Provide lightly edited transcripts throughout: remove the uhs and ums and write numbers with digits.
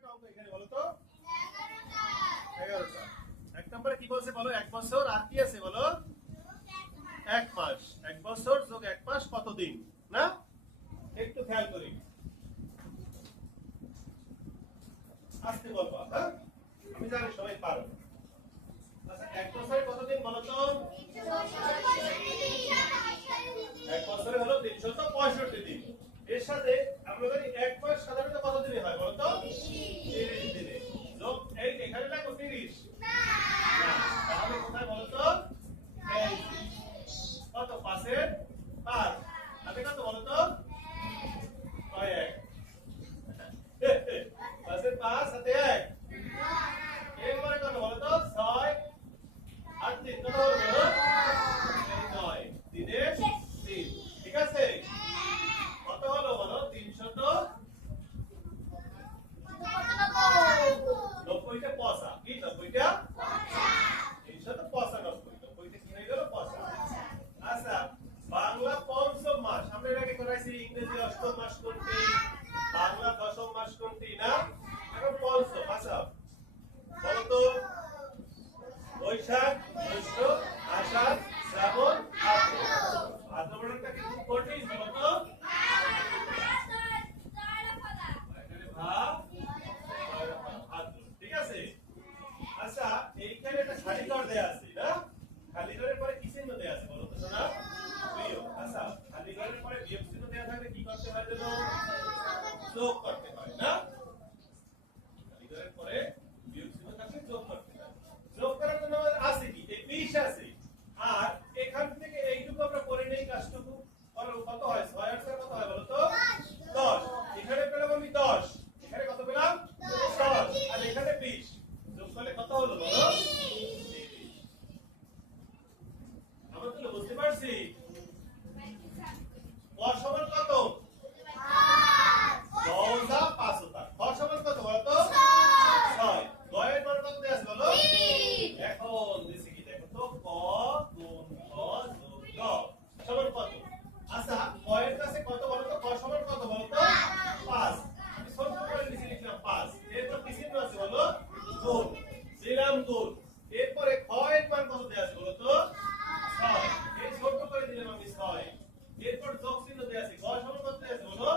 কয়টা অঙ্ক এখানে বলো তো? 11টা। 1 নম্বরে কি বলছে বলো? 1 বছর আর কি আছে বলো? 1 মাস। 1 বছর যোগ 1 মাস কত দিন? না? একটু খেয়াল করি। আস্তে বলবা, হ্যাঁ? আমি জানি সবাই পারো। আচ্ছা 1 বছরে কত দিন বলো তো? 1 বছরে হলো 365 দিন। এর সাথে আমরা জানি 1 মাস সাধারণত কত দিনে হয় বলো তো? 30 দিনে। যোগ এই এখানে লাগো 30। না। তাহলে কোথায় বলো তো? এই কত 5 এর 5। তাহলে কত বলো তো? 1 5 এর 5 সাথে 1। এরপরে কত বলো তো? 6 আর 3 কত হলো? 9 দিনে 3। ঠিক আছে? কত হলো বলো? 300 90টা পয়সা। কি 90টা? 395। 90টা কি হয়ে গেল? পয়সা। আচ্ছা বাংলা পঞ্চম মাস আমরা এর আগে করাইছি। ইংরেজি অষ্টম মাস কোনটি? বাংলা দশম মাস কোনটি? না? এখন পঞ্চম। আচ্ছা বলো তো? বৈশাখ, জ্যৈষ্ঠ, আষাঢ়, শ্রাবণ, ভাদ্র। ভাদ্র মাসটা কিন্তু কঠিন বলো তো? ঠিক আছে। আচ্ছা এইখানে একটা খালি ঘর দেয়া আছে না? খালি ঘরের পরে কি চিহ্ন দেয়া আছে বলো তো শোনা? বিয়োগ। আচ্ছা খালি ঘরের পরে বিয়োগ চিহ্ন দেয়া থাকলে কি করতে হয় যেন? যোগ করতে হয় না? খালি ঘরের পরে বিয়োগ চিহ্ন থাকলে যোগ করতে হয়। যোগ করার জন্য আমাদের আছে কি? এই 20 আছে। আর এখান থেকে এইটুকু আমরা করে নেই কাজটুকু। কত হয়? 6 আর 4 কত হয় বলো তো? 10। এখানে পেলাম আমি 10। এখানে কত পেলাম? 10। আর এখানে 20। যোগ করলে কত হলো বলো? 30। আমরা তো বুঝতে পারছি। ক সমান কত? 10 যা 5 হতা। ক সমান কত বলো তো? 6। গয়ের মান কত দেয়া আছে বলো? 3। এখন দিছি কি দেখো তো? ক গুণ খ যোগ গ সমান কত? আচ্ছা গয়ের কাছে কত বলো তো? ক সমান কত বলো তো? 5। আমি ছোট করে নিচে লিখলাম 5। এরপর কি চিহ্ন আছে বলো? গুণ। দিলাম গুণ। এরপরে খ এর মান কত দেয়া আছে বলো তো? 6। এই ছোট করে দিলাম আমি 6। এরপর যোগ চিহ্ন দেয়া আছে। গ সমান কত দেয়া আছে বলো?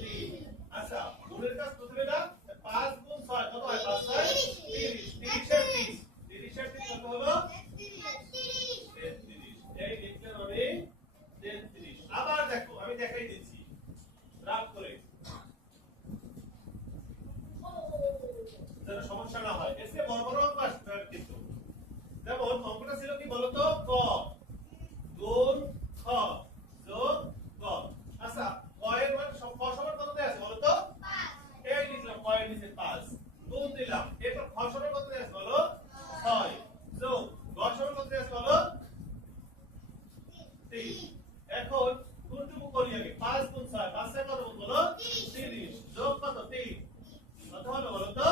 3। আচ্ছা গুণের কাজ প্রথমে না 5 গুণ 6 কত হয়? 5 6 30। 30 এর 30। 30 এর 30 কত হলো? 33। এই লিখলাম আমি 33। আবার দেখো আমি দেখাই দিচ্ছি রাগ করে যেন সমস্যা না হয়। এসে বড় বড় অঙ্ক আসবে কিন্তু। যেমন অঙ্কটা ছিল কি বলতো? ক গুণ খ যোগ গ। আচ্ছা ক এর মান ক সমান কত দেয়া আছে বলতো? 5। এই লিখলাম ক এর নিচে 5 গুণ দিলাম। এরপর খ সমান কত দেয়া আছে বলো? 6 যোগ গ সমান কত দেয়া আছে বলো? 3। এখন কোনটুকু করি আগে? 5 গুণ 6 5 এর কত গুণ বলো? 30 যোগ কত? 3 কত হলো বলো তো?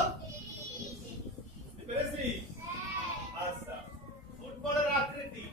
বুঝতে পেরেছি? আচ্ছা ফুটবলের আকৃতি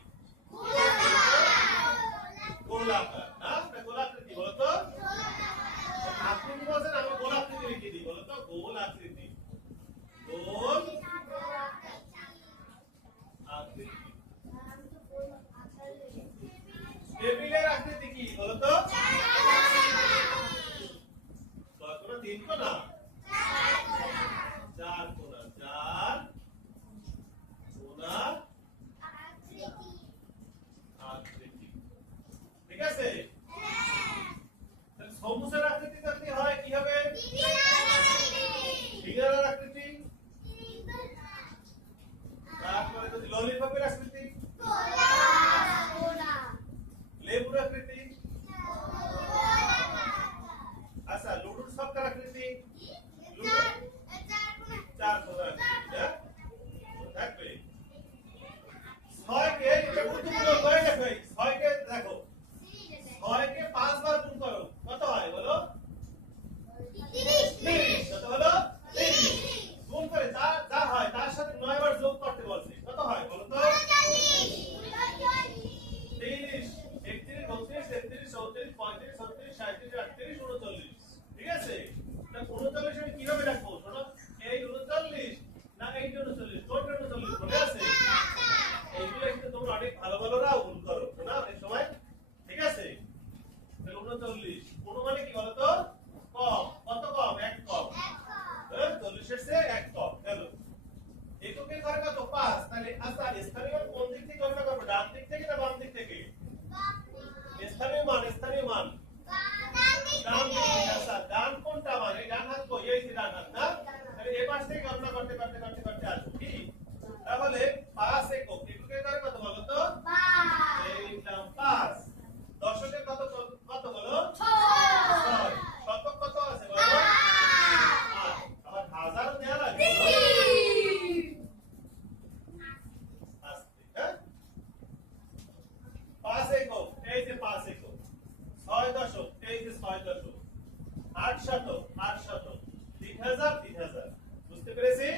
3000 বুঝতে পেরেছি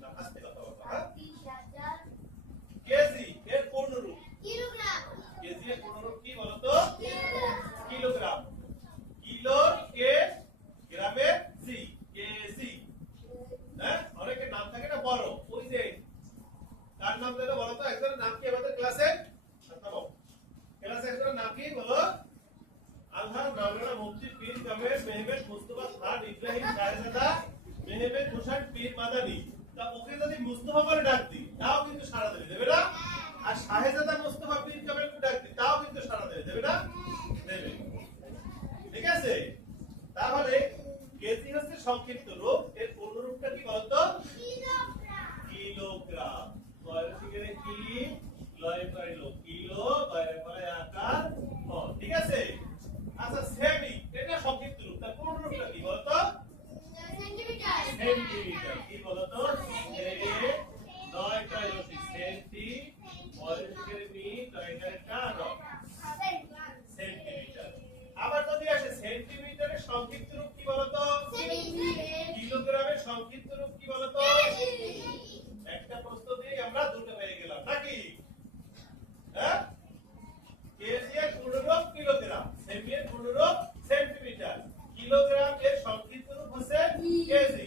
না আস্তে কথা বলো হ্যাঁ কেজি এর পূর্ণরূপ কিলোগ্রাম কেজি এর পূর্ণরূপ কি বলো তো কিলোগ্রাম কিলো কে গ্রামে জি কেজি হ্যাঁ অনেকের নাম থাকে না বড় ওই যে তার নাম দিলে বলো তো একজনের নাম কি আমাদের ক্লাসে ক্লাসে একজনের নাম কি বলো আলহার মাওলানা মুফতি পীর কামেল মেহমেদ মুস্তাফা খান ইব্রাহিম শাহজাদা মেহমেদ হোসেন পীর মাদানী তা ওকে যদি মুস্তাফা করে ডাক দিই তাও কিন্তু সাড়া দেবে না আর শাহজাদা মুস্তাফা পীর কামেল কে ডাক দিই তাও কিন্তু সাড়া দেবে না দেবে ঠিক আছে তাহলে কেজি হচ্ছে সংক্ষিপ্ত রূপ এর পূর্ণ রূপটা কি বলতো কিলোগ্রাম কয় থেকে কি লয় পাইলো কিলো কয় পরে আকার ঠিক আছে আচ্ছা সেমি এটা সংক্ষিপ্ত রূপ তার পূর্ণ রূপটা কি বলতো সেন্টিমিটার সেন্টিমিটার কি বলতো নয় পাইলো সেন্টি পরে থেকে মি কয় কার সেন্টিমিটার আবার যদি আসে সেন্টিমিটারের সংক্ষিপ্ত রূপ কি বলতো কিলোগ্রামের সংক্ষিপ্ত রূপ কি বলতো একটা প্রশ্ন দিয়ে আমরা দুটো হয়ে গেলাম নাকি হ্যাঁ কেজি এর পূর্ণরূপ কিলোগ্রাম সেমি এর পূর্ণরূপ সেন্টিমিটার কিলোগ্রাম এর সংক্ষিপ্ত রূপ হচ্ছে কেজি